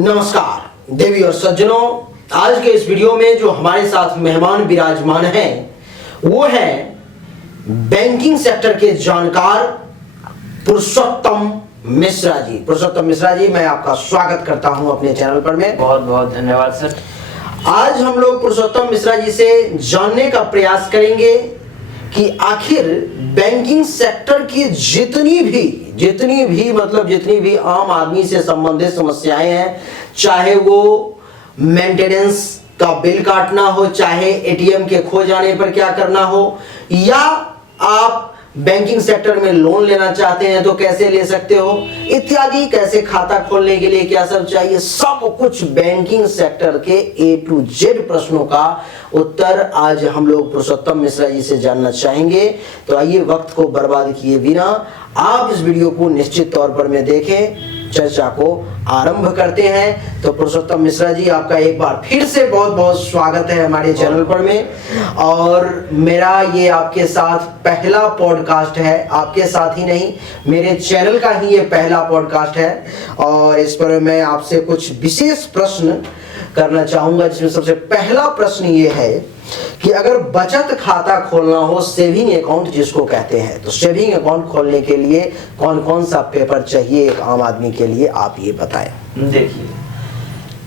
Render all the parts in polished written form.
नमस्कार देवी और सज्जनों, आज के इस वीडियो में जो हमारे साथ मेहमान विराजमान हैं वो है बैंकिंग सेक्टर के जानकार पुरुषोत्तम मिश्रा जी। पुरुषोत्तम मिश्रा जी, मैं आपका स्वागत करता हूं अपने चैनल पर। में बहुत बहुत धन्यवाद सर। आज हम लोग पुरुषोत्तम मिश्रा जी से जानने का प्रयास करेंगे कि आखिर बैंकिंग सेक्टर की जितनी भी आम आदमी से संबंधित समस्याएं हैं, चाहे वो मेंटेनेंस का बिल काटना हो, चाहे एटीएम के खो जाने पर क्या करना हो, या आप बैंकिंग सेक्टर में लोन लेना चाहते हैं तो कैसे ले सकते हो इत्यादि, कैसे खाता खोलने के लिए क्या सब चाहिए, सब कुछ बैंकिंग सेक्टर के A to Z प्रश्नों का उत्तर आज हम लोग पुरुषोत्तम मिश्रा जी से जानना चाहेंगे। तो आइए वक्त को बर्बाद किए बिना आप इस वीडियो को निश्चित तौर पर में देखें, चर्चा को आरंभ करते हैं। तो पुरुषोत्तम मिश्रा जी, आपका एक बार फिर से बहुत बहुत स्वागत है हमारे चैनल पर में। और मेरा ये आपके साथ पहला पॉडकास्ट है, आपके साथ ही नहीं मेरे चैनल का ही ये पहला पॉडकास्ट है। और इस पर मैं आपसे कुछ विशेष प्रश्न करना चाहूंगा, जिसमें सबसे पहला प्रश्न ये है कि अगर बचत खाता खोलना हो, सेविंग अकाउंट जिसको कहते हैं, तो सेविंग अकाउंट खोलने के लिए कौन कौन सा पेपर चाहिए एक आम आदमी के लिए, आप ये बताएं। देखिए,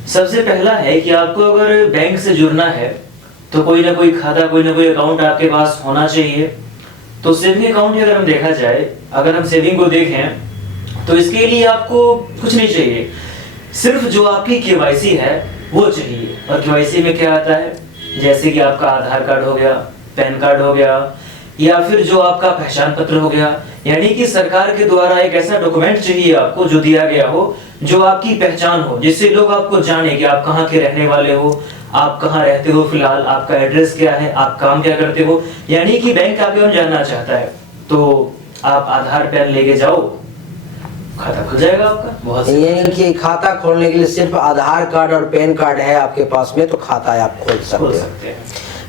सबसे पहला है कि आपको अगर बैंक से जुड़ना है तो कोई ना कोई खाता, कोई ना कोई अकाउंट आपके पास होना चाहिए। तो सेविंग अकाउंट अगर हम देखा जाए, अगर हम सेविंग को देखें तो इसके लिए आपको कुछ नहीं चाहिए, सिर्फ जो आपकी केवाईसी है वो चाहिए। और केवाईसी में क्या आता है, जैसे कि आपका आधार कार्ड हो गया, पैन कार्ड हो गया, या फिर जो आपका पहचान पत्र हो गया, यानी कि सरकार के द्वारा एक ऐसा डॉक्यूमेंट चाहिए आपको जो दिया गया हो, जो आपकी पहचान हो, जिससे लोग आपको जाने कि आप कहाँ के रहने वाले हो, आप कहाँ रहते हो, फिलहाल आपका एड्रेस क्या है, आप काम क्या करते हो। यानी कि बैंक आपके बारे में जानना चाहता है, तो आप आधार पैन लेके जाओ, खाता खुल जाएगा आपका। बहुत यानी कि खाता खोलने के लिए सिर्फ आधार कार्ड और पैन कार्ड है आपके पास में, तो खाता आप खोल सकते हैं।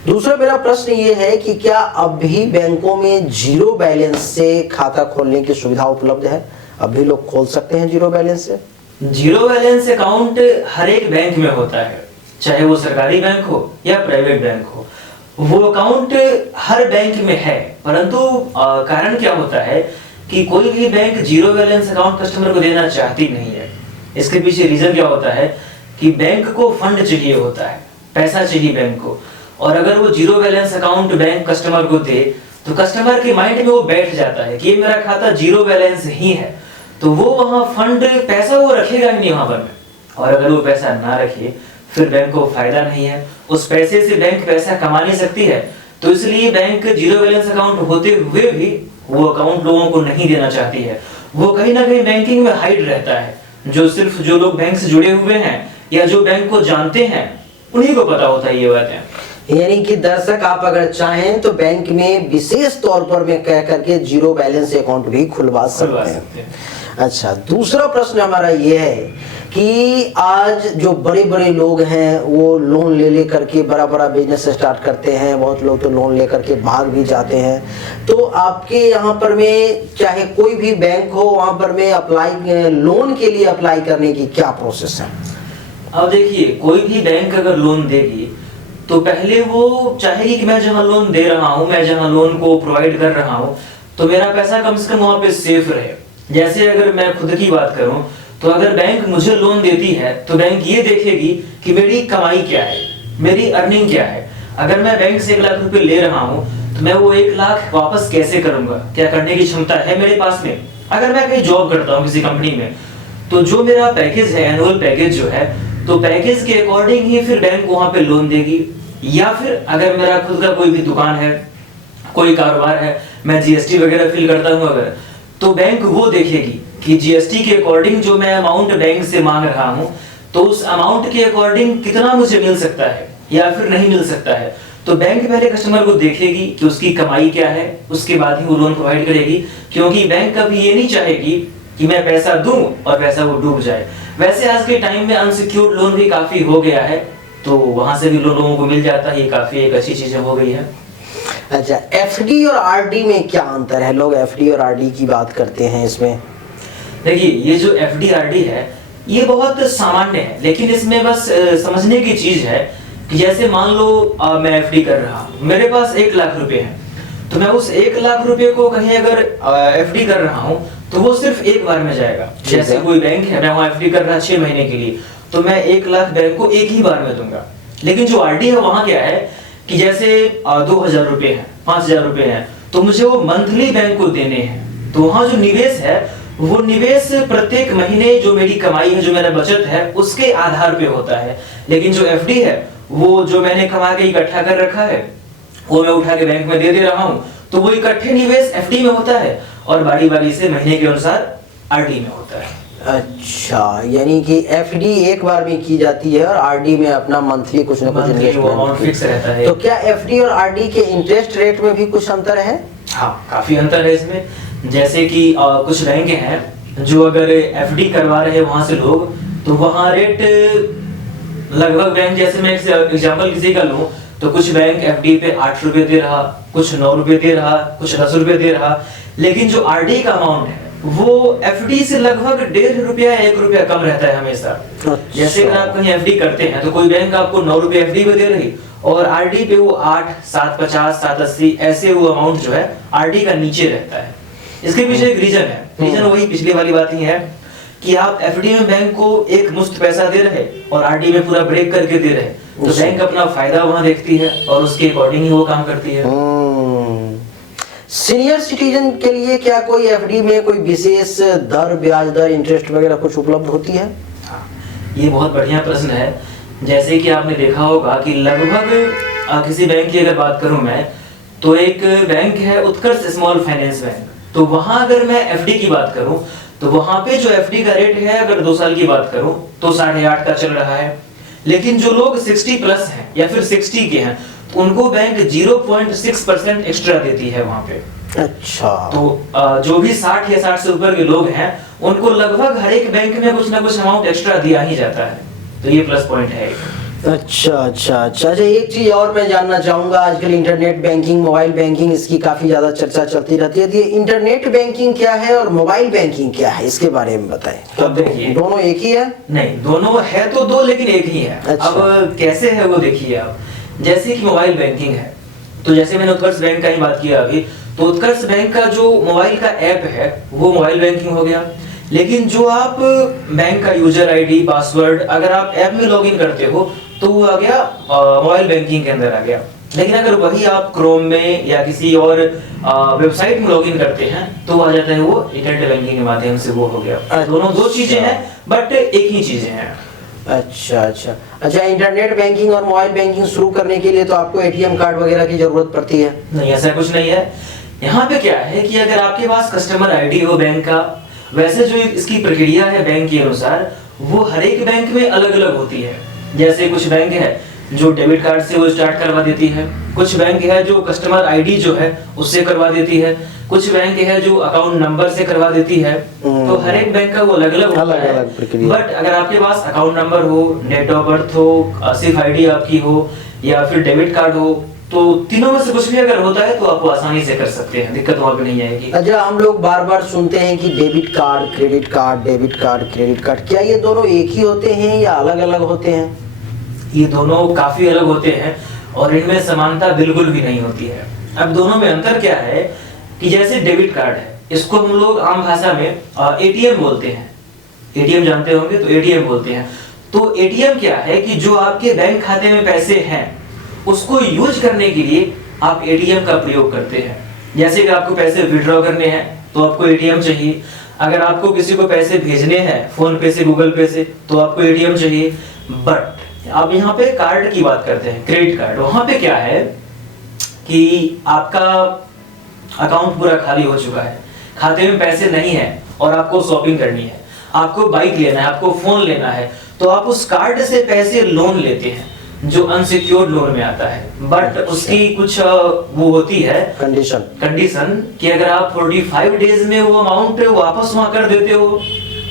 दूसरा मेरा प्रश्न ये है कि क्या अब भी बैंकों में जीरो बैलेंस से खाता खोलने की सुविधा उपलब्ध है? अब भी लोग खोल सकते हैं जीरो बैलेंस से? जीरो बैलेंस अकाउंट हर एक बैंक में होता है, चाहे वो सरकारी बैंक हो या प्राइवेट बैंक हो, वो अकाउंट हर बैंक में है। परंतु कारण क्या होता है कि कोई भी bank zero balance account customer को देना चाहती नहीं है। इसके पीछे रीजन क्या होता है कि बैंक को फंड चाहिए होता है, पैसा चाहिए बैंक को। और अगर वो zero balance account bank customer को दे तो कस्टमर के माइंड में वो बैठ जाता है कि ये मेरा खाता जीरो बैलेंस ही है, तो वो वहां फंड पैसा वो रखेगा ही नहीं वहां पर। और अगर वो पैसा ना रखे फिर बैंक को फायदा नहीं है, उस पैसे से बैंक पैसा कमा नहीं सकती है। तो इसलिए बैंक जीरो बैलेंस अकाउंट होते हुए भी वो अकाउंट लोगों को नहीं देना चाहती है। वो कहीं ना कहीं बैंकिंग में हाइड रहता है, जो सिर्फ जो लोग बैंक से जुड़े हुए हैं या जो बैंक को जानते हैं उन्हीं को पता होता है ये बातें। यानी कि दर्शक, आप अगर चाहें तो बैंक में विशेष तौर पर में कह करके जीरो बैलेंस अकाउंट भी खुलवा सकते हैं। अच्छा, दूसरा प्रश्न हमारा ये है कि आज जो बड़े बड़े लोग हैं वो लोन ले करके बड़ा बड़ा बिजनेस स्टार्ट करते हैं, बहुत लोग तो लोन लेकर के भाग भी जाते हैं। तो आपके यहाँ पर में चाहे कोई भी बैंक हो, वहाँ पर में लोन के लिए अप्लाई करने की क्या प्रोसेस है? अब देखिए, कोई भी बैंक अगर लोन देगी तो पहले वो चाहेगी कि मैं जहां लोन दे रहा हूं, मैं जहां लोन को प्रोवाइड कर रहा हूं, तो मेरा पैसा कम से कम वहां पे सेफ रहे। जैसे अगर मैं खुद की बात करूं तो अगर बैंक मुझे लोन देती है तो बैंक ये देखेगी कि मेरी कमाई क्या है, मेरी अर्निंग क्या है। अगर मैं बैंक से 1 लाख रुपए ले रहा हूं तो मैं वो 1 लाख वापस कैसे करूंगा, क्या करने की क्षमता है मेरे पास में। अगर मैं कहीं जॉब करता हूं किसी कंपनी में, तो जो मेरा पैकेज है, एनुअल पैकेज जो है, तो पैकेज के अकॉर्डिंग ही फिर बैंक वहां पे लोन देगी। या फिर अगर मेरा खुद का कोई भी दुकान है, कोई कारोबार है, मैं जीएसटी वगैरह फिल करता हूं अगर, तो बैंक वो देखेगी कि जीएसटी के अकॉर्डिंग जो मैं अमाउंट बैंक से मांग रहा हूं, तो उस अमाउंट के अकॉर्डिंग कितना मुझे मिल सकता है या फिर नहीं मिल सकता है। तो बैंक पहले कस्टमर को देखेगी कि उसकी कमाई क्या है, उसके बाद ही वो लोन प्रोवाइड करेगी। क्योंकि बैंक कभी ये नहीं चाहेगी कि मैं पैसा दूं और पैसा वो डूब जाए। वैसे आज के टाइम में अनसिक्योर्ड लोन भी काफी हो गया है, तो वहां से भी लोन लोगों को मिल जाता है, ये काफी एक अच्छी चीज हो गई है। अच्छा, एफडी और आरडी में क्या अंतर है? लोग एफडी और आरडी की बात करते हैं इसमें। देखिए, ये जो एफडी आरडी है, ये बहुत सामान्य है, लेकिन इसमें बस समझने की चीज है कि जैसे मान लो मैं एफडी कर रहा हूँ, मेरे पास 1 लाख रुपए हैं, तो मैं उस 1 लाख रुपए को कहीं अगर एफडी कर रहा हूँ तो वो सिर्फ एक बार में जाएगा। जैसे कोई बैंक है, मैं वहाँ एफडी कर रहा 6 महीने के लिए, तो मैं 1 लाख बैंक को एक ही बार में दूंगा। लेकिन जो आरडी है वहाँ क्या है कि जैसे 2000 रुपए हैं, 5000 रुपए हैं, तो मुझे वो मंथली बैंक को देने हैं। तो वहाँ जो निवेश है वो निवेश प्रत्येक महीने जो मेरी कमाई है, जो मेरा बचत है, उसके आधार पे होता है। लेकिन जो एफडी है वो जो मैंने कमा के इकट्ठा कर रखा है वो मैं उठा के बैंक में दे रहा हूँ, तो वो इकट्ठे निवेश एफडी में होता है और बारी बारी से महीने के अनुसार आरडी में होता है। अच्छा, यानी कि एफडी एक बार में की जाती है और आरडी में अपना मंथली कुछ ना कुछ इन्वेस्टमेंट फिक्स रहता है। तो क्या एफडी और आरडी के इंटरेस्ट रेट में भी कुछ अंतर है? हाँ, काफी अंतर है इसमें। जैसे कि कुछ बैंक हैं जो अगर एफडी करवा रहे हैं वहां से लोग, तो वहां रेट लगभग बैंक, जैसे मैं एग्जांपल किसी का लूं, तो कुछ बैंक एफडी पे 8 रुपए दे रहा, कुछ 9 रुपए दे रहा, कुछ 10 रुपए दे रहा। लेकिन जो आरडी का अमाउंट है वो एफडी से लगभग 1.5 रुपया 1 रुपया कम रहता है हमेशा। अच्छा। जैसे अगर आप कहीं एफडी करते हैं तो कोई बैंक आपको 9 रुपए एफडी पे दे रही और आरडी पे वो 8, 7.50, 7.80 ऐसे वो अमाउंट जो है आरडी का नीचे रहता है। इसके पीछे एक रीजन है। रीजन वही पिछली वाली बात ही है कि आप एफडी में बैंक को एक मुश्त पैसा दे रहे और आरडी में पूरा ब्रेक करके दे रहे, तो बैंक अपना फायदा वहां देखती है और उसके अकॉर्डिंग ही वो काम करती है। सीनियर सिटीजन के लिए क्या कोई एफडी में कोई विशेष दर, ब्याज दर, इंटरेस्ट वगैरह कुछ उपलब्ध होती है? हाँ, ये बहुत बढ़िया प्रश्न है। जैसे कि आपने देखा होगा कि लगभग किसी बैंक की अगर बात करूं मैं, तो एक बैंक है उत्कर्ष स्मॉल फाइनेंस बैंक, तो वहां अगर मैं एफडी की बात करूं तो वहां पे जो एफडी का रेट है अगर 2 साल की बात करूं तो 8.5 का चल रहा है। लेकिन जो लोग 60 प्लस हैं या फिर 60 के हैं तो उनको बैंक 0.6% एक्स्ट्रा देती है वहां पे। अच्छा, तो जो भी 60 या 60 से ऊपर के लोग हैं उनको लगभग हर एक बैंक में कुछ ना कुछ अमाउंट एक्स्ट्रा दिया ही जाता है, तो ये प्लस पॉइंट है। अच्छा, एक चीज और मैं जानना चाहूंगा, आजकल इंटरनेट बैंकिंग, मोबाइल बैंकिंग, इसकी काफी ज्यादा चर्चा चलती रहती है। ये इंटरनेट बैंकिंग क्या है और मोबाइल बैंकिंग क्या है, इसके बारे में बताएं। तो देखिए, दोनों एक ही है? नहीं, दोनों है तो दो, लेकिन एक ही है। अच्छा। अब कैसे है वो देखिए आप। जैसे कि मोबाइल बैंकिंग है, तो जैसे मैंने उत्कर्ष बैंक का ही बात किया अभी, तो उत्कर्ष बैंक का जो मोबाइल का ऐप है वो मोबाइल बैंकिंग हो गया। लेकिन जो आप बैंक का यूजर आईडी, पासवर्ड अगर आप ऐप में लॉगिन करते हो तो वो आ गया मोबाइल बैंकिंग के अंदर आ गया। लेकिन अगर वही आप क्रोम में या किसी और वेबसाइट में लॉगिन करते हैं तो आ जाता है वो इंटरनेट बैंकिंग के माध्यम से, वो हो गया। दोनों दो चीजें हैं बट एक ही चीजें हैं। अच्छा, इंटरनेट बैंकिंग और मोबाइल बैंकिंग शुरू करने के लिए तो आपको एटीएम कार्ड वगैरह की जरूरत पड़ती है? नहीं, ऐसा कुछ नहीं है। यहाँ पे क्या है कि अगर आपके पास कस्टमर आईडी हो बैंक का, वैसे जो इसकी प्रक्रिया है बैंक के अनुसार वो हर एक बैंक में अलग अलग होती है। जैसे कुछ बैंक है जो डेबिट कार्ड से वो स्टार्ट करवा देती है, कुछ बैंक है जो कस्टमर आईडी जो है उससे करवा देती है, कुछ बैंक है जो अकाउंट नंबर से करवा देती है। तो हर एक बैंक का वो अलग अलग होता है। बट अगर आपके पास अकाउंट नंबर हो, डेट ऑफ बर्थ हो, सिर्फ आईडी आपकी हो या फिर डेबिट कार्ड हो, तो तीनों में से कुछ भी अगर होता है तो आप आसानी से कर सकते हैं, दिक्कत वहां पे नहीं आएगी। अच्छा, हम लोग बार बार सुनते हैं कि debit card, credit card, debit card, credit card, क्या ये दोनों एक ही होते हैं या अलग अलग होते हैं? ये दोनों काफी अलग होते हैं और इनमें समानता बिल्कुल भी नहीं होती है। अब दोनों में अंतर क्या है कि जैसे डेबिट कार्ड है, इसको हम लोग आम भाषा में एटीएम बोलते हैं। एटीएम जानते होंगे, तो एटीएम बोलते हैं। तो एटीएम क्या है कि जो आपके बैंक खाते में पैसे हैं उसको यूज करने के लिए आप एटीएम का प्रयोग करते हैं। जैसे कि आपको पैसे विड्रॉ करने हैं तो आपको एटीएम चाहिए, अगर आपको किसी को पैसे भेजने हैं फोन पे से, गूगल पे से, तो आपको एटीएम चाहिए। बट अब यहाँ पे कार्ड की बात करते हैं, क्रेडिट कार्ड। वहां पे क्या है कि आपका अकाउंट पूरा खाली हो चुका है, खाते में पैसे नहीं है और आपको शॉपिंग करनी है, आपको बाइक लेना है, आपको फोन लेना है, तो आप उस कार्ड से पैसे लोन लेते हैं जो अनसिक्योर्ड लोन में आता है। बट उसकी कुछ वो होती है कंडीशन कि अगर आप 45 डेज में वो अमाउंट वापस वहां कर देते हो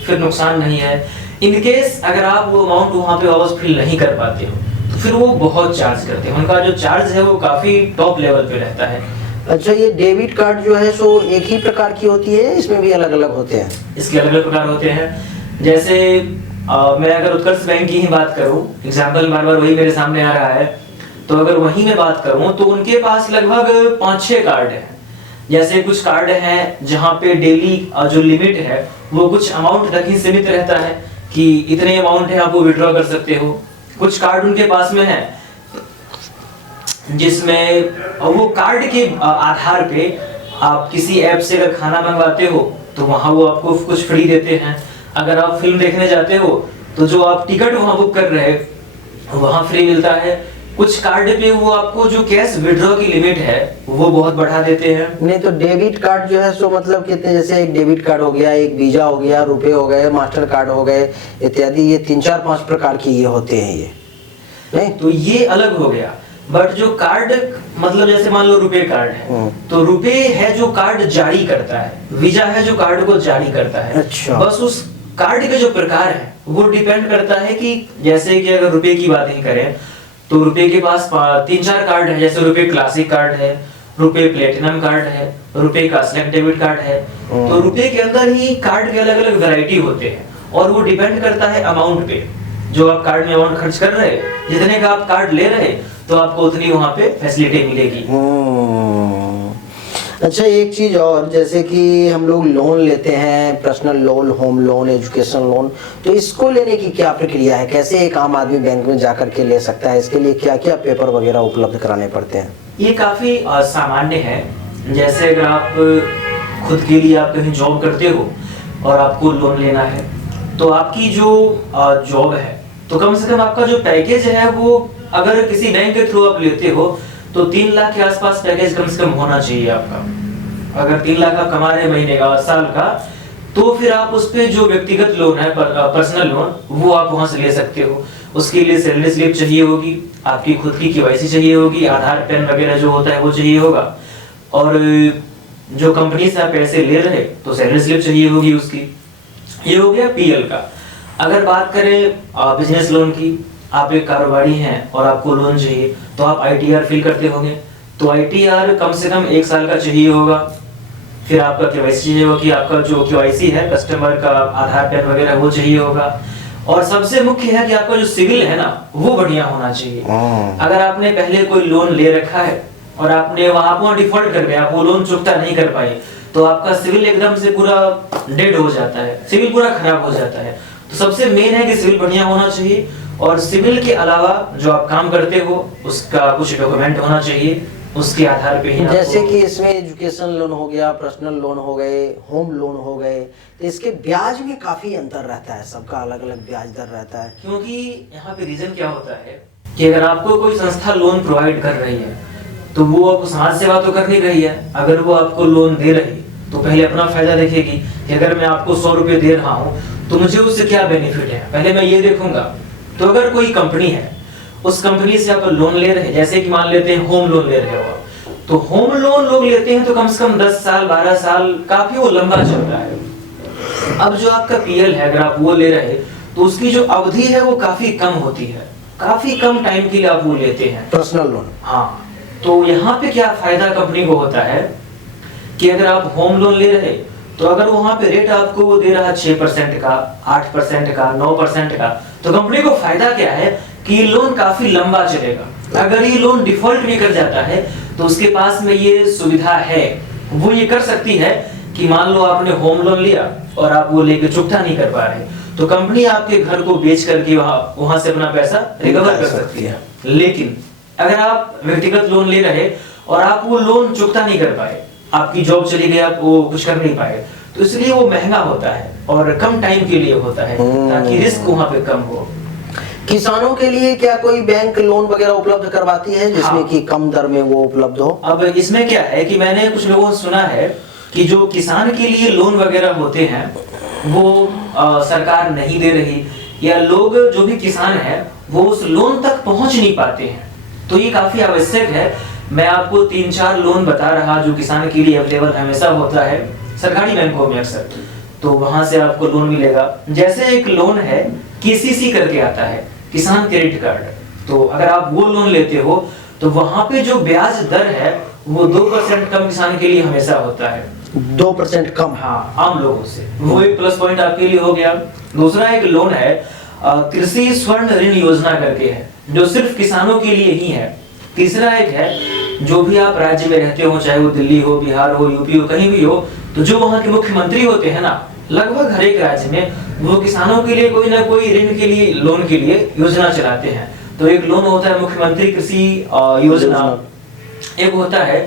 फिर नुकसान नहीं है। इन केस अगर आप वो अमाउंट वहां पे वापस फिल नहीं कर पाते हो तो फिर वो बहुत चार्ज करते हैं। उनका जो चार्ज है वो काफी टॉप लेवल पे रहता है। अच्छा, ये डेबिट कार्ड जो है सो एक ही प्रकार की होती है, इसमें भी अलग अलग होते हैं? इसके अलग अलग प्रकार होते हैं। जैसे मैं अगर उत्कर्ष बैंक की ही बात करूं, एग्जाम्पल बार बार वही मेरे सामने आ रहा है, तो अगर वहीं मैं बात करूं तो उनके पास लगभग 5-6 कार्ड हैं। जैसे कुछ कार्ड हैं जहां पे डेली जो लिमिट है वो कुछ अमाउंट तक ही सीमित रहता है कि इतने अमाउंट है आप वो विड्रॉ कर सकते हो। कुछ कार्ड उनके पास में है जिसमें वो कार्ड के आधार पे आप किसी ऐप से अगर खाना मंगवाते हो तो वहां वो आपको कुछ फ्री देते हैं। अगर आप फिल्म देखने जाते हो तो जो आप टिकट वहां बुक कर रहे वहां फ्री मिलता है। कुछ कार्ड पे वो आपको जो कैश विड्रॉ की लिमिट है वो बहुत बढ़ा देते हैं। नहीं तो डेबिट कार्ड जो है सो मतलब कितने, जैसे एक डेबिट कार्ड हो गया, एक वीजा हो गया, रुपए हो गए, मास्टर कार्ड हो गए इत्यादि, ये 3-4-5 प्रकार के ये होते हैं ये, नहीं? तो ये अलग हो गया। बट जो कार्ड मतलब जैसे मान लो रुपए कार्ड है तो रुपए है जो कार्ड जारी करता है, वीजा है जो कार्ड को जारी करता है। अच्छा। बस उस कार्ड के जो प्रकार है वो डिपेंड करता है कि जैसे कि अगर रुपए की बात ही करें तो रुपए के पास 3-4 कार्ड है। जैसे रुपए क्लासिक कार्ड है, रुपए प्लेटिनम कार्ड है, रुपए का सेलेक्ट डेबिट कार्ड है। तो रुपए के अंदर ही कार्ड के अलग अलग वैरायटी होते हैं और वो डिपेंड करता है अमाउंट पे। जो आप कार्ड में अमाउंट खर्च कर रहे, जितने का आप कार्ड ले रहे तो आपको उतनी वहां पे फैसिलिटी मिलेगी। अच्छा, एक चीज और, जैसे कि हम लोग लोन लेते हैं, personal loan, home loan, education loan, तो इसको लेने की क्या प्रक्रिया है? कैसे एक आम आदमी बैंक में जाकर के ले सकता है? इसके लिए क्या क्या पेपर वगैरह उपलब्ध कराने पड़ते हैं? ये काफी सामान्य है। जैसे अगर आप खुद के लिए आप कहीं जॉब करते हो और आपको लोन लेना है तो आपकी जो जॉब है तो कम से कम आपका जो पैकेज है वो अगर किसी बैंक के थ्रू आप लेते हो तो 3 लाख के आसपास पैकेज कम से कम होना चाहिए आपका। अगर 3 लाख आप कमा रहे महीने का, साल का, तो फिर आप उस पे जो व्यक्तिगत लोन है, पर्सनल लोन, वो आप वहां से ले सकते हो। उसके लिए सैलरी स्लिप चाहिए होगी, आपकी खुद की केवाईसी चाहिए होगी, आधार पैन वगैरह जो होता है वो चाहिए होगा, और जो कंपनी से आप पैसे ले रहे तो सैलरी स्लिप चाहिए होगी उसकी। ये हो गया पीएल का। अगर बात करें बिजनेस लोन की, आप एक कारोबारी हैं और आपको लोन चाहिए तो आप आईटीआर फिल करते होंगे, तो आईटीआर कम से कम 1 साल का चाहिए होगा। फिर आपका केवाईसी चाहिए होगा कि आपका जो केवाईसी है, कस्टमर का आधार पैन वगैरह, वो चाहिए होगा। और सबसे मुख्य है कि आपका जो सिविल है ना वो बढ़िया होना चाहिए। अगर आपने पहले कोई लोन ले रखा है और आपने वहां डिफॉल्ट कर गए, आप वो लोन चुकता नहीं कर पाए, तो आपका सिविल एकदम से पूरा डेड हो जाता है, सिविल पूरा खराब हो जाता है। तो सबसे मेन है कि सिविल बढ़िया होना चाहिए, और सिविल के अलावा जो आप काम करते हो उसका कुछ डॉक्यूमेंट होना चाहिए, उसके आधार पे ही। जैसे कि इसमें एजुकेशन लोन हो गया, पर्सनल लोन हो गए, होम लोन हो गए, तो इसके ब्याज में काफी अंतर रहता है, सबका अलग अलग ब्याज दर रहता है। क्योंकि यहाँ पे रीजन क्या होता है कि अगर आपको कोई संस्था लोन प्रोवाइड कर रही है तो वो आपको समाज सेवा तो कर नहीं रही है। अगर वो आपको लोन दे रही तो पहले अपना फायदा देखेगी कि अगर मैं आपको 100 रुपए दे रहा हूँ तो मुझे उससे क्या बेनिफिट है, पहले मैं ये देखूंगा। तो अगर कोई कंपनी है, उस कंपनी से आप लोन ले रहे हैं, जैसे कि मान लेते हैं होम लोन ले रहे हो, तो होम लोन लोग लेते हैं तो कम से कम 10 साल 12 साल, काफी वो लंबा चलता है। अब जो आपका पीएल है, अगर आप वो ले रहे तो उसकी जो अवधि है वो काफी कम होती है, काफी कम टाइम के लिए आप वो लेते हैं पर्सनल लोन। हाँ, तो यहाँ पे क्या फायदा कंपनी को होता है कि अगर आप होम लोन ले रहे तो अगर वहां पे रेट आपको वो दे रहा है 6% का, 8% का, 9% का, तो कंपनी को फायदा क्या है कि ये लोन काफी लंबा चलेगा। अगर ये लोन डिफॉल्ट भी कर जाता है तो उसके पास में ये सुविधा है, वो ये कर सकती है कि मान लो आपने होम लोन लिया और आप वो लेके चुकता नहीं कर पा रहे, तो कंपनी आपके घर को बेच करके वहां से अपना पैसा रिकवर कर सकती है। लेकिन अगर आप व्यक्तिगत लोन ले रहे और आप वो लोन चुकता नहीं कर पाए, आपकी जॉब चली गई, आप वो कुछ कर नहीं पाए, तो इसलिए वो महंगा होता है और कम टाइम के लिए होता है ताकि रिस्क वहां पे कम हो। किसानों के लिए क्या कोई बैंक लोन वगैरह उपलब्ध करवाती है जिसमें हाँ। कि कम दर में वो उपलब्ध हो? अब इसमें क्या है कि मैंने कुछ लोगों से सुना है कि जो किसान के लिए लोन वगैरह होते हैं वो सरकार नहीं दे रही, या लोग जो भी किसान है वो उस लोन तक पहुंच नहीं पाते हैं। तो ये काफी आवश्यक है। मैं आपको 3-4 लोन बता रहा जो किसान के लिए अवेलेबल हमेशा होता है सरकारी बैंकों में अक्सर, तो वहां से आपको लोन मिलेगा। जैसे एक लोन है केसीसी करके आता है, किसान क्रेडिट कार्ड, तो अगर आप वो लोन लेते हो तो वहां पे जो ब्याज दर है वो 2% कम किसान के लिए हमेशा होता है। 2% कम? हाँ, आम लोगों से, वो एक प्लस पॉइंट आपके लिए हो गया। दूसरा एक लोन है कृषि स्वर्ण ऋण योजना करके है, जो सिर्फ किसानों के लिए ही है। तीसरा एक है, जो भी आप राज्य में रहते हो, चाहे वो दिल्ली हो, बिहार हो, यूपी हो, कहीं भी हो, तो जो वहाँ के मुख्यमंत्री होते हैं ना, लगभग हर एक राज्य में वो किसानों के लिए कोई ना कोई ऋण के लिए, लोन के लिए योजना चलाते हैं। तो एक लोन होता है मुख्यमंत्री कृषि योजना। एक होता है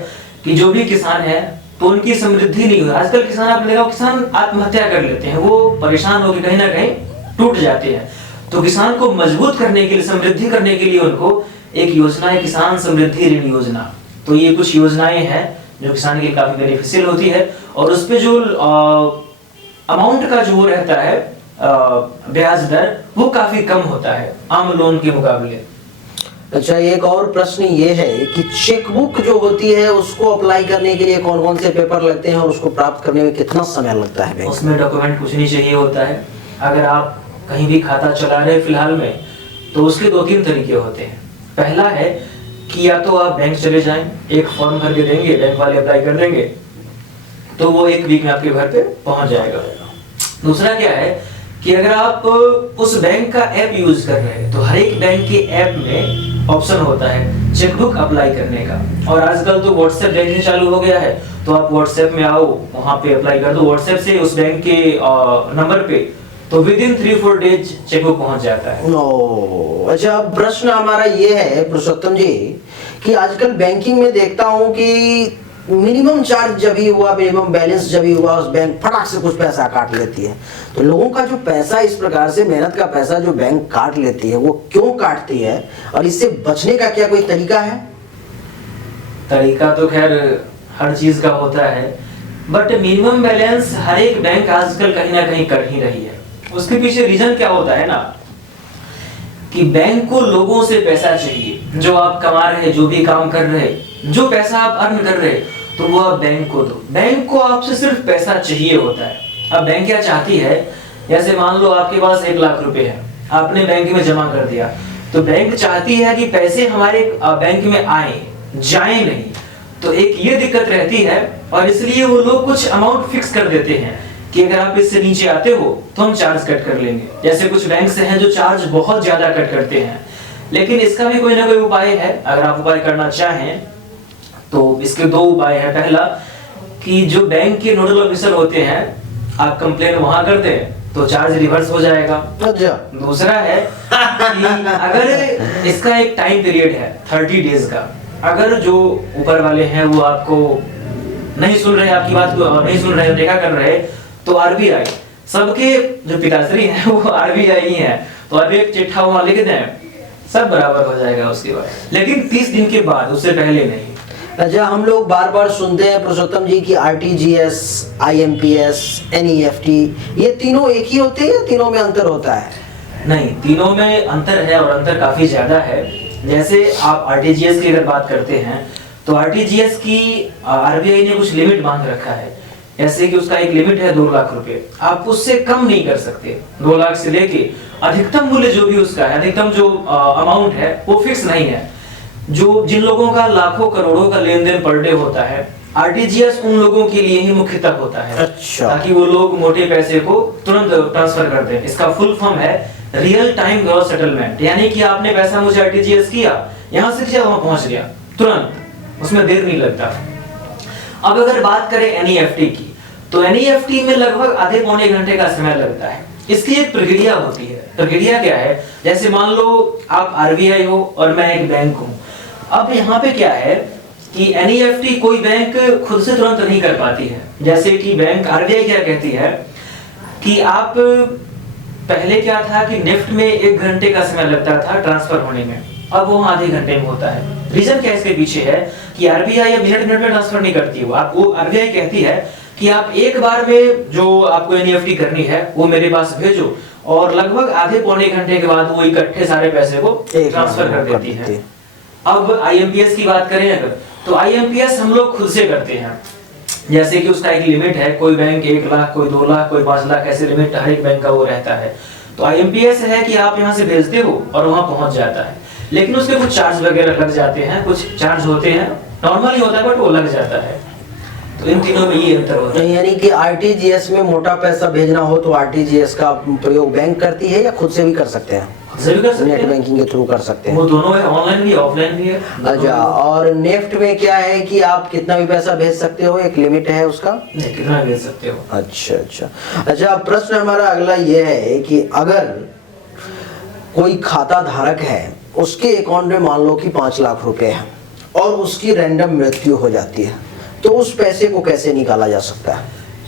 कि जो भी किसान है तो उनकी समृद्धि नहीं हो। आजकल किसान, आप देखो, किसान आत्महत्या कर लेते हैं, वो परेशान होकर कहीं ना कहीं टूट जाते हैं। तो किसान को मजबूत करने के लिए, समृद्धि करने के लिए उनको एक योजना है, किसान समृद्धि ऋण योजना। तो ये कुछ योजनाएं हैं जो किसान के लिए काफी बेनिफिशियल होती है, और उस पे जो अमाउंट का जो रहता है ब्याज दर, वो काफी कम होता है आम लोन के मुकाबले। अच्छा, एक और प्रश्न ये है कि चेकबुक जो होती है उसको अप्लाई करने के लिए कौन कौन से पेपर लगते हैं और उसको प्राप्त करने में कितना समय लगता है बैंक? उसमें डॉक्यूमेंट कुछ नहीं चाहिए होता है। अगर आप कहीं भी खाता चला रहे फिलहाल में, तो उसके 2-3 तरीके होते हैं। पहला है कि या तो आप बैंक चले जाएं, एक फॉर्म भर के देंगे, बैंक वाले अप्लाई कर देंगे, तो वो 1 वीक में आपके घर पे पहुंच जाएगा। दूसरा क्या है कि अगर आप उस बैंक का ऐप यूज कर रहे हैं, तो हर एक बैंक के ऐप में ऑप्शन होता है चेकबुक अप्लाई करने का। और आजकल तो व्हाट्सएप बैंकिंग चालू हो गया है, तो आप व्हाट्सएप में आओ, वहां पे अप्लाई कर दो व्हाट्सएप से उस बैंक के नंबर पे, तो विद इन 3-4 डेज चेकबुक पहुंच जाता है। अच्छा, अब प्रश्न हमारा ये है पुरुषोत्तम जी कि आजकल बैंकिंग में देखता हूं कि मिनिमम चार्ज जब ही हुआ, मिनिमम बैलेंस जब ही हुआ, उस बैंक फटाक से कुछ पैसा काट लेती है। तो लोगों का जो पैसा, इस प्रकार से मेहनत का पैसा जो बैंक काट लेती है, वो क्यों काटती है और इससे बचने का क्या कोई तरीका है? तरीका तो खैर हर चीज का होता है, बट मिनिमम बैलेंस हर एक बैंक आजकल कहीं ना कहीं कर ही रही है। उसके पीछे रीजन क्या होता है ना, कि बैंक को लोगों से पैसा चाहिए। जो आप कमा रहे, जो भी काम कर रहे, जो पैसा आप अर्न कर रहे, तो वो आप बैंक को दो। बैंक को आपसे सिर्फ पैसा चाहिए होता है। अब बैंक क्या चाहती है, जैसे मान लो आपके पास 1 लाख रुपए है, आपने बैंक में जमा कर दिया, तो बैंक चाहती है कि पैसे हमारे बैंक में आए, जाए नहीं। तो एक ये दिक्कत रहती है, और इसलिए वो लोग कुछ अमाउंट फिक्स कर देते हैं कि अगर आप इससे नीचे आते हो तो हम चार्ज कट कर लेंगे। जैसे कुछ बैंक से हैं जो चार्ज बहुत ज्यादा कट करते हैं, लेकिन इसका भी कोई ना कोई उपाय है। अगर आप उपाय करना चाहें तो इसके 2 उपाय हैं। पहला कि जो बैंक के नोडल ऑफिसर होते हैं, आप कंप्लेन वहां कर दें तो चार्ज रिवर्स हो जाएगा। अच्छा, दूसरा है कि अगर इसका एक टाइम पीरियड है 30 डेज का, अगर जो ऊपर वाले हैं वो आपको नहीं सुन रहे, आपकी बात को नहीं सुन रहे, देखा कर रहे, तो आरबीआई, सबके जो पिताश्री हैं वो आरबीआई ही हैं, तो अभी एक चिट्ठा वहां लिख दें, सब बराबर हो जाएगा उसके बाद। लेकिन 30 दिन के बाद, उससे पहले नहीं। अच्छा, हम लोग बार बार सुनते हैं पुरुषोत्तम जी की आरटीजीएस, आईएमपीएस, एनईएफटी, ये तीनों एक ही होते हैं या तीनों में अंतर होता है? नहीं, तीनों में अंतर है, और अंतर काफी ज्यादा है। जैसे आप आरटीजीएस की अगर बात करते हैं, तो आरटीजीएस की आरबीआई ने कुछ लिमिट बांध रखा है। जैसे कि उसका एक लिमिट है 2 लाख रुपए, आप उससे कम नहीं कर सकते। 2 लाख से लेके अधिकतम मूल्य जो भी उसका है, अधिकतम जो अमाउंट है, वो फिक्स नहीं है। जो जिन लोगों का लाखों करोड़ों का लेन देन पर डे होता है, आरटीजीएस उन लोगों के लिए ही मुख्यतः होता है। अच्छा, ताकि वो लोग मोटे पैसे को तुरंत ट्रांसफर कर दें। इसका फुल फॉर्म है रियल टाइम ग्रॉस सेटलमेंट, यानी कि आपने पैसा मुझे आरटीजीएस किया, यहाँ से किया वहां पहुंच गया तुरंत, उसमें देर नहीं लगता। अब अगर बात करें एनईएफटी की, तो एनईएफटी में लगभग आधे पौने घंटे का समय लगता है। इसकी एक प्रक्रिया होती है। प्रक्रिया क्या है, जैसे मान लो आप आरबीआई हो और मैं एक बैंक हूं। अब यहाँ पे क्या है कि एनईएफटी कोई बैंक खुद से तुरंत नहीं कर पाती है। जैसे कि बैंक आरबीआई क्या कहती है कि आप, पहले क्या था कि नेफ्ट में 1 घंटे का समय लगता था ट्रांसफर होने में, अब वो आधे घंटे में होता है। रीजन क्या इसके पीछे है कि आरबीआई अब मिनट में ट्रांसफर नहीं करती है। वो आरबीआई कहती है कि आप एक बार में जो आपको एनईएफटी करनी है वो मेरे पास भेजो, और लगभग आधे पौने घंटे के बाद वो इकट्ठे सारे पैसे को ट्रांसफर कर देती है। अब आईएमपीएस की बात करें अगर, तो आईएमपीएस हम लोग खुद से करते हैं। जैसे कि उसका एक लिमिट है, कोई बैंक 1 लाख, कोई 2 लाख, कोई 5 लाख, ऐसे लिमिट हर एक बैंक का वो रहता है। तो आईएमपीएस है कि आप यहाँ से भेजते हो और वहां पहुंच जाता है, लेकिन उसके कुछ चार्ज वगैरह लग जाते हैं, कुछ चार्ज होते हैं, नॉर्मली होता है बट वो लग जाता है। तो इन तीनों में ये अंतर होता है। यानी कि आरटीजीएस में मोटा पैसा भेजना हो तो आरटीजीएस का प्रयोग बैंक करती है या खुद से भी कर सकते हैं? खुद से भी कर सकते नेट हैं, बैंकिंग के थ्रू कर सकते हैं। वो दोनों है, ऑनलाइन भी ऑफलाइन भी है। अच्छा, और नेफ्ट में क्या है कि आप कितना भी पैसा भेज सकते हो, एक लिमिट है उसका? नहीं, कितना भेज सकते हो। अच्छा, प्रश्न हमारा अगला ये है कि अगर कोई खाता धारक है, उसके अकाउंट में मान लो कि 5 लाख रुपए है और उसकी रैंडम मृत्यु हो जाती है, तो उस पैसे को कैसे निकाला जा सकता है?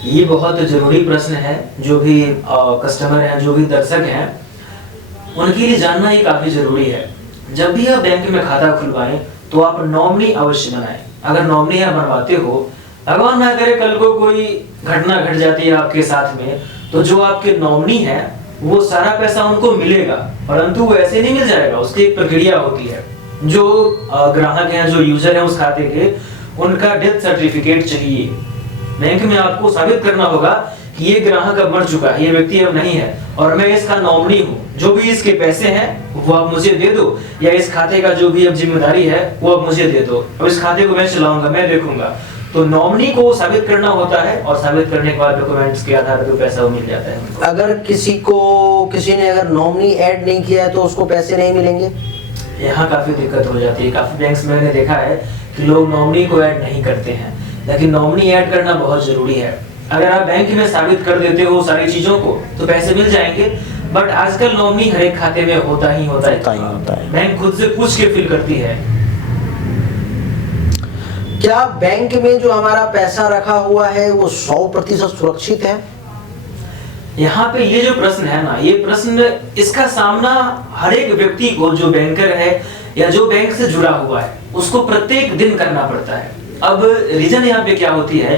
ये बहुत जरूरी प्रश्न है। जो भी कस्टमर हैं, जो भी दर्शक हैं, उनके लिए जानना ये काफी जरूरी है। जब भी आप बैंक में खाता खुलवाएं तो आप नॉमिनी अवश्य बनाएं। अगर नॉमिनी आप बनवाते हो, भगवान ना करे कल को कोई घटना घट जाती है आपके साथ में, तो जो आपके नॉमिनी है वो सारा पैसा उनको मिलेगा, परंतु वो ऐसे नहीं मिल जाएगा, उसकी एक प्रक्रिया होती है। जो ग्राहक हैं, जो यूजर हैं उस खाते के, उनका डेथ सर्टिफिकेट चाहिए। बैंक में आपको साबित करना होगा कि ये ग्राहक अब मर चुका है, ये व्यक्ति अब नहीं है और मैं इसका नॉमिनी हूँ। जो भी इसके पैसे हैं वो आप मुझे दे दो, या इस खाते का जो भी अब जिम्मेदारी है वो अब मुझे दे दो, अब इस खाते को मैं चलाऊंगा, मैं देखूंगा। तो नॉमिनी को साबित करना होता है और साबित करने के बाद डॉक्यूमेंट्स के आधार पर पैसा वो मिल जाता है। अगर किसी ने अगर नॉमिनी ऐड नहीं किया है तो उसको पैसे नहीं मिलेंगे? यहाँ काफी दिक्कत हो जाती है। काफी बैंक्स में मैंने देखा है कि लोग नॉमिनी को ऐड नहीं करते हैं, लेकिन नॉमिनी ऐड करना बहुत जरूरी है। अगर आप बैंक में साबित कर देते हो सारी चीजों को तो पैसे मिल जाएंगे, बट आजकल नॉमिनी हर एक खाते में होता ही होता है। बैंक खुद से पूछ के फिल करती है। क्या बैंक में जो हमारा पैसा रखा हुआ है वो 100% सुरक्षित है? यहाँ पे ये जो प्रश्न है ना, ये प्रश्न, इसका सामना हर एक व्यक्ति को, जो बैंकर है या जो बैंक से जुड़ा हुआ है, उसको प्रत्येक दिन करना पड़ता है। अब रीजन यहाँ पे क्या होती है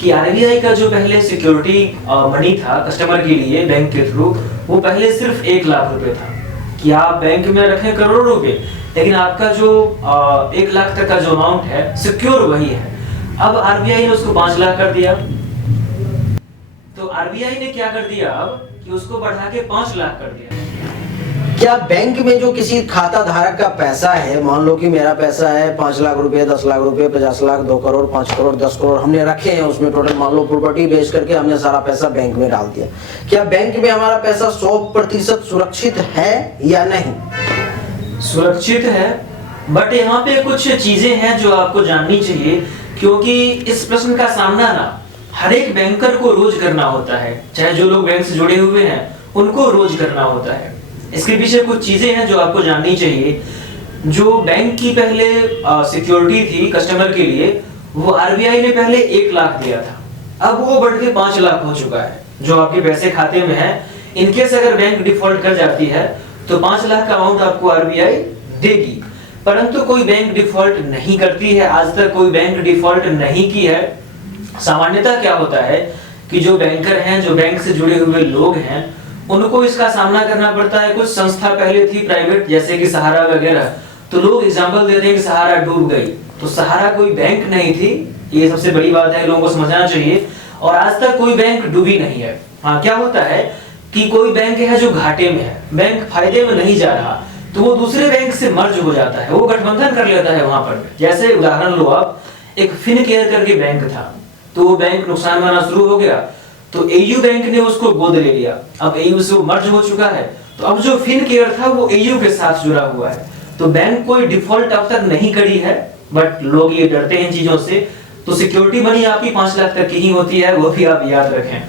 कि आरबीआई का जो पहले सिक्योरिटी मनी था कस्टमर के लिए बैंक के थ्रू, वो पहले सिर्फ 1 लाख रुपए था कि आप बैंक में रखें करोड़ों रुपए, लेकिन आपका जो 1 लाख तक का जो अमाउंट है सिक्योर वही है। अब आरबीआई ने उसको 5 लाख कर दिया, तो आरबीआई ने क्या कर दिया अब कि उसको बढ़ा के 5 लाख कर दिया। क्या बैंक में जो किसी खाता धारक का पैसा है, मान लो कि मेरा पैसा है 5 लाख रुपए, 10 लाख रुपए, 50 लाख, 2 करोड़, 5 करोड़, 10 करोड़ हमने रखे हैं, उसमें टोटल मान लो प्रॉपर्टी बेच करके हमने सारा पैसा बैंक में डाल दिया, क्या बैंक में हमारा पैसा 100% सुरक्षित है या नहीं? सुरक्षित है, बट यहाँ पे कुछ चीजें हैं जो आपको जाननी चाहिए, क्योंकि इस प्रश्न का सामना ना हर एक बैंकर को रोज करना होता है। चाहे जो लोग बैंक से जुड़े हुए हैं उनको रोज करना होता है। इसके पीछे कुछ चीजें हैं जो आपको जाननी चाहिए। जो बैंक की पहले सिक्योरिटी थी कस्टमर के लिए, वो आरबीआई ने पहले 1 लाख दिया था, अब वो बढ़ के 5 लाख हो चुका है। जो आपके पैसे खाते में है, इनकेस अगर बैंक डिफॉल्ट कर जाती है तो 5 लाख का अमाउंट आपको आरबीआई देगी, परंतु कोई बैंक डिफॉल्ट नहीं करती है। आज तक कोई बैंक डिफॉल्ट नहीं की है। सामान्यतः क्या होता है कि जो बैंकर हैं, जो बैंक से जुड़े हुए लोग हैं, उनको इसका सामना करना पड़ता है। कुछ संस्था पहले थी प्राइवेट, जैसे कि सहारा वगैरह, तो लोग एग्जांपल देते हैं कि सहारा डूब गई, तो सहारा कोई बैंक नहीं थी। ये सबसे बड़ी बात है, लोगों को समझना चाहिए। और आज तक कोई बैंक डूबी नहीं है। हाँ, क्या होता है कि कोई बैंक है जो घाटे में है, बैंक फायदे में नहीं जा रहा, तो वो दूसरे बैंक से मर्ज हो जाता है, वो गठबंधन कर लेता है वहां पर। जैसे उदाहरण लो आप, एक फिनकेयर करके बैंक था, तो वो बैंक नुकसान में आना शुरू हो गया, तो एयू बैंक ने उसको गोद ले लिया। अब एयू से वो मर्ज हो चुका है, तो अब जो फिनकेयर था वो एयू के साथ जुड़ा हुआ है। तो बैंक कोई डिफॉल्ट अब तक नहीं करी है, बट लोग ये डरते हैं इन चीजों से। तो सिक्योरिटी मनी आपकी 5 लाख तक की ही होती है, वो भी आप याद रखें।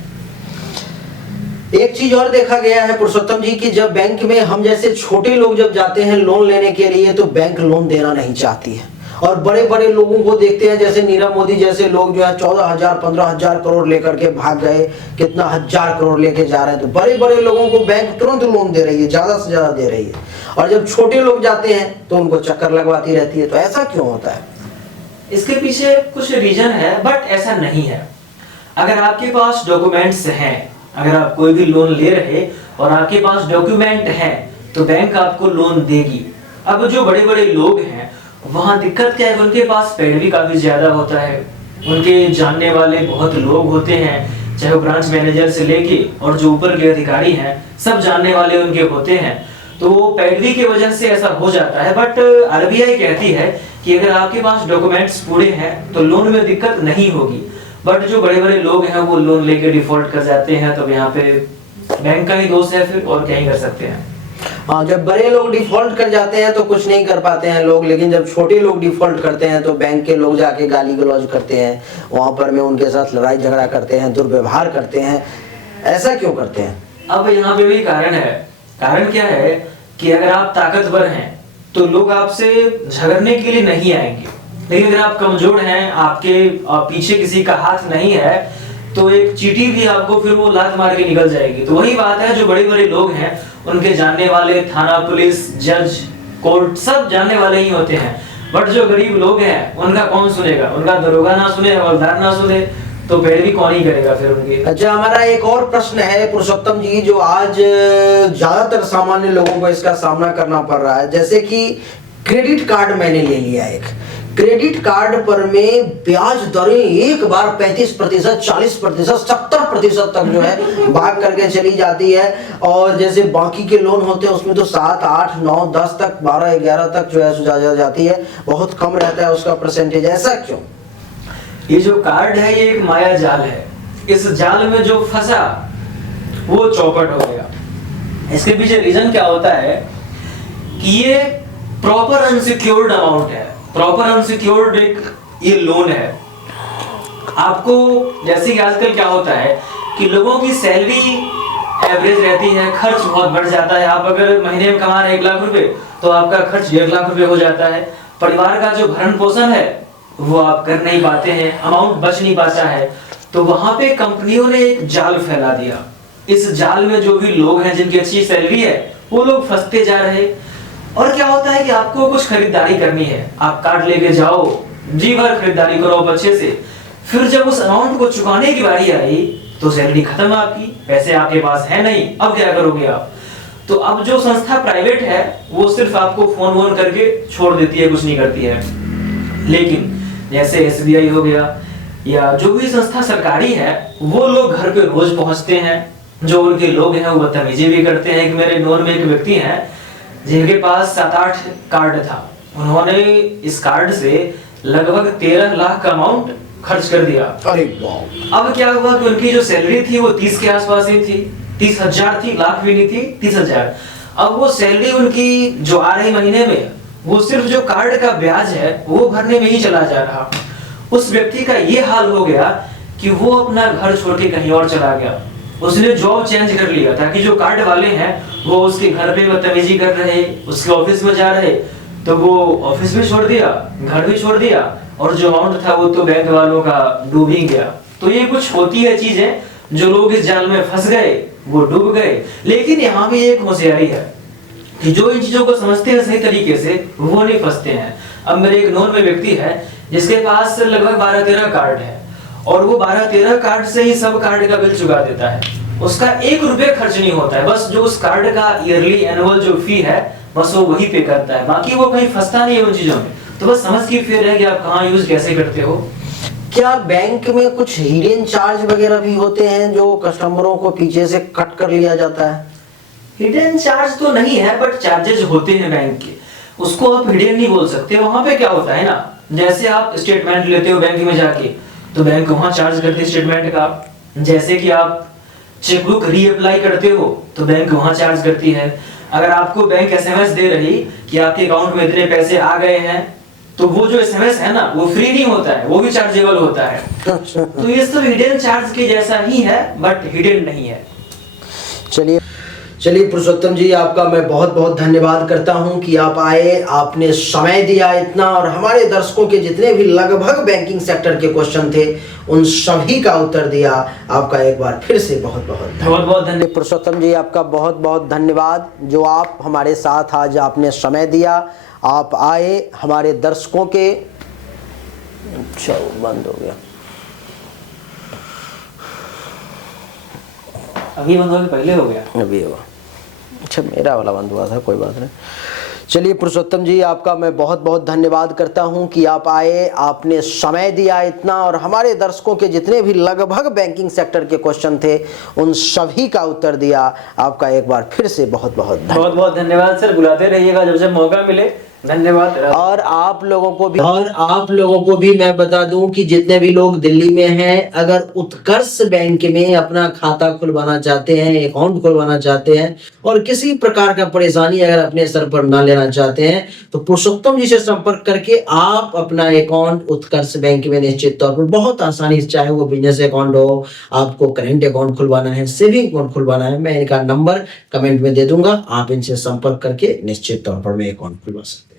एक चीज और देखा गया है पुरुषोत्तम जी की, जब बैंक में हम जैसे छोटे लोग जब जाते हैं लोन लेने के लिए, तो बैंक लोन देना नहीं चाहती है, और बड़े बड़े लोगों को देखते हैं, जैसे नीरव मोदी जैसे लोग जो है 14,000 15,000 करोड़ लेकर के भाग गए, कितना 1000 करोड़ लेके जा रहे हैं। तो बड़े बड़े लोगों को बैंक तुरंत लोन दे रही है, ज्यादा से ज्यादा दे रही है, और जब छोटे लोग जाते हैं तो उनको चक्कर लगवाती रहती है। तो ऐसा क्यों होता है? इसके पीछे कुछ रीजन है, बट ऐसा नहीं है। अगर आपके पास डॉक्यूमेंट्स हैं, अगर आप कोई भी लोन ले रहे और आपके पास डॉक्यूमेंट है, तो बैंक आपको लोन देगी। अब जो बड़े बड़े लोग हैं, वहां दिक्कत क्या है, उनके पास पेड़ भी काफी ज्यादा होता है, उनके जानने वाले बहुत लोग होते हैं, चाहे वो ब्रांच मैनेजर से लेके और जो ऊपर के अधिकारी हैं, सब जानने वाले उनके होते हैं। तो पैडवी की वजह से ऐसा हो जाता है। बट आरबीआई कहती है कि अगर आपके पास डॉक्यूमेंट्स पूरे हैं तो लोन में दिक्कत नहीं होगी। बट जो बड़े बड़े लोग हैं वो लोन लेके डिफॉल्ट कर जाते हैं, तब यहाँ पे बैंक का ही दोष है, फिर और क्या ही कर सकते हैं। हाँ, जब बड़े लोग डिफॉल्ट कर जाते हैं तो कुछ नहीं कर पाते हैं लोग, लेकिन जब छोटे लोग डिफॉल्ट करते हैं तो बैंक के लोग जाके गाली गलौज करते हैं, वहां पर में उनके साथ लड़ाई झगड़ा करते हैं, दुर्व्यवहार करते हैं। ऐसा क्यों करते हैं? अब यहाँ पे भी कारण है। कारण क्या है कि अगर आप ताकतवर हैं तो लोग आपसे झगड़ने के लिए नहीं आएंगे, लेकिन अगर आप कमजोर हैं, आपके पीछे किसी का हाथ नहीं है, तो एक चींटी भी आपको फिर वो लात मार के निकल जाएगी। तो वही बात है, जो बड़े बड़े लोग हैं उनके जानने वाले थाना, पुलिस, जज, कोर्ट सब जानने वाले ही होते हैं, बट जो गरीब लोग हैं उनका कौन सुनेगा? उनका दरोगा ना सुने, हवलदार ना सुने, तो पैरवी कौन ही करेगा फिर उनकी। अच्छा, हमारा एक और प्रश्न है पुरुषोत्तम जी, जो आज ज्यादातर सामान्य लोगों को इसका सामना करना पड़ रहा है। जैसे कि क्रेडिट कार्ड मैंने ले लिया, एक क्रेडिट कार्ड पर में ब्याज दरें एक बार 35%, 40%, 70% तक जो है भाग करके चली जाती है, और जैसे बाकी के लोन होते हैं उसमें तो 7, 8, 9, 10 तक, 12, 11 तक जो है सुझा जाती है, बहुत कम रहता है उसका परसेंटेज। ऐसा क्यों? ये जो कार्ड है ये एक माया जाल है, इस जाल में जो फंसा वो चौपट हो गया। इसके पीछे रीजन क्या होता है कि ये प्रॉपर अनसिक्योर्ड अमाउंट है, प्रॉपर अनसिक्योर्ड एक ये लोन है। आपको जैसे कि आजकल क्या होता है कि लोगों की सैलरी एवरेज रहती है, खर्च बहुत बढ़ जाता है। आप अगर महीने में कमा रहे हैं 1 लाख रुपए तो आपका खर्च 1.5 लाख रुपए हो जाता है। परिवार का जो भरण पोषण है वो आप कर नहीं पाते हैं, अमाउंट बच नहीं पाता है। तो वहां पे कंपनियों ने एक जाल फैला दिया। इस जाल में जो भी लोग हैं जिनकी अच्छी सैलरी है वो लोग फंसते जा रहे। और क्या होता है कि आपको कुछ खरीदारी करनी है, आप कार्ड लेके जाओ, जी भर खरीदारी करो अच्छे से, फिर जब उस अमाउंट को चुकाने की बारी आई तो सैलरी खत्म आपकी, पैसे आपके पास है नहीं, अब क्या करोगे आप? तो अब जो संस्था प्राइवेट है वो सिर्फ आपको फोन वोन करके छोड़ देती है, कुछ नहीं करती है। लेकिन जैसे SBI हो गया या जो भी संस्था सरकारी है, वो लोग घर पे रोज पहुंचते हैं। जो उनके लोग हैं वो बदतमीजी भी करते हैं। कि मेरे नोन में एक व्यक्ति हैं जिनके पास 7-8 कार्ड था, उन्होंने इस कार्ड से लगभग 13 लाख का अमाउंट खर्च कर दिया। अरे वाह! अब क्या हुआ कि उनकी जो सैलरी थी वो 30 के आसपास ही थी, 30,000 थी, लाख भी नहीं थी, 30,000। अब वो सैलरी उनकी जो आ रही महीने में वो सिर्फ जो कार्ड का ब्याज है वो भरने में ही चला जा रहा। उस व्यक्ति का ये हाल हो गया कि वो अपना घर छोड़ के कहीं और चला गया। उसने जॉब चेंज कर लिया ताकि जो कार्ड वाले हैं वो उसके घर पे बदतमीजी कर रहे, उसके ऑफिस में जा रहे, तो वो ऑफिस भी छोड़ दिया, घर भी छोड़ दिया, और जो अमाउंट था वो तो बैंक वालों का डूब ही गया। तो ये कुछ होती है चीजें, जो लोग इस जाल में फंस गए वो डूब गए। लेकिन यहाँ भी एक होशियारी है कि जो इन चीजों को समझते हैं सही तरीके से वो नहीं फंसते हैं। अब मेरे एक नोन में व्यक्ति है जिसके पास लगभग 12-13 कार्ड है, और वो 12-13 कार्ड से ही सब कार्ड का बिल चुका देता है। उसका 1 रुपये खर्च नहीं होता है, बस जो उस कार्ड का ईयरली एनुअल जो फी है बस वो वही पे करता है, बाकी वो कहीं फंसता नहीं है उन चीजों में। तो बस समझ की फेर है कि आप कहाँ यूज कैसे करते हो। क्या बैंक में कुछ हिडन चार्ज वगैरह भी होते हैं जो कस्टमरों को पीछे से कट कर लिया जाता है? हिडन चार्ज तो नहीं है, बट चार्जेस होते हैं बैंक के, उसको आप हिडन नहीं बोल सकते। वहां पे क्या होता है ना, जैसे आप स्टेटमेंट लेते हो बैंक में जाके तो बैंक वहां चार्ज करती है स्टेटमेंट का। जैसे कि आप चेकबुक रीअप्लाई करते हो तो बैंक वहां चार्ज करती है। अगर आपको बैंक SMS दे रही कि आपके अकाउंट में इतने पैसे आ गए हैं, तो वो जो SMS है ना वो फ्री नहीं होता है, वो भी चार्जेबल होता है। तो ये सब हिडन चार्ज के जैसा ही है, बट हिडन नहीं है। चलिए पुरुषोत्तम जी, आपका मैं बहुत बहुत धन्यवाद करता हूं कि आप आए, आपने समय दिया इतना, और हमारे दर्शकों के जितने भी लगभग बैंकिंग सेक्टर के क्वेश्चन थे उन सभी का उत्तर दिया। आपका एक बार फिर से बहुत बहुत धन्यवाद। पुरुषोत्तम जी, आपका बहुत बहुत धन्यवाद जो आप हमारे साथ आज आपने समय दिया, आप आए हमारे दर्शकों के। अच्छा, बंद हो गया, अभी बंद हो गया, पहले हो गया, अभी हुआ। अच्छा, मेरा वाला बंद हुआ था, कोई बात नहीं। चलिए पुरुषोत्तम जी, आपका मैं बहुत बहुत धन्यवाद करता हूं कि आप आए, आपने समय दिया इतना, और हमारे दर्शकों के जितने भी लगभग बैंकिंग सेक्टर के क्वेश्चन थे उन सभी का उत्तर दिया। आपका एक बार फिर से बहुत बहुत बहुत धन्यवाद सर। बुलाते रहिएगा जब जब मौका मिले, धन्यवाद। और आप लोगों को भी मैं बता दूं कि जितने भी लोग दिल्ली में हैं, अगर उत्कर्ष बैंक में अपना खाता खुलवाना चाहते हैं, अकाउंट खुलवाना चाहते हैं और किसी प्रकार का परेशानी अगर अपने सर पर ना लेना चाहते हैं, तो पुरुषोत्तम जी से संपर्क करके आप अपना अकाउंट उत्कर्ष बैंक में निश्चित तौर पर बहुत आसानी से, चाहे वो बिजनेस अकाउंट हो, आपको करेंट अकाउंट खुलवाना है, सेविंग अकाउंट खुलवाना है, मैं इनका नंबर कमेंट में दे दूंगा, आप इनसे संपर्क करके निश्चित तौर पर मैं अकाउंट खुलवा सकते हैं।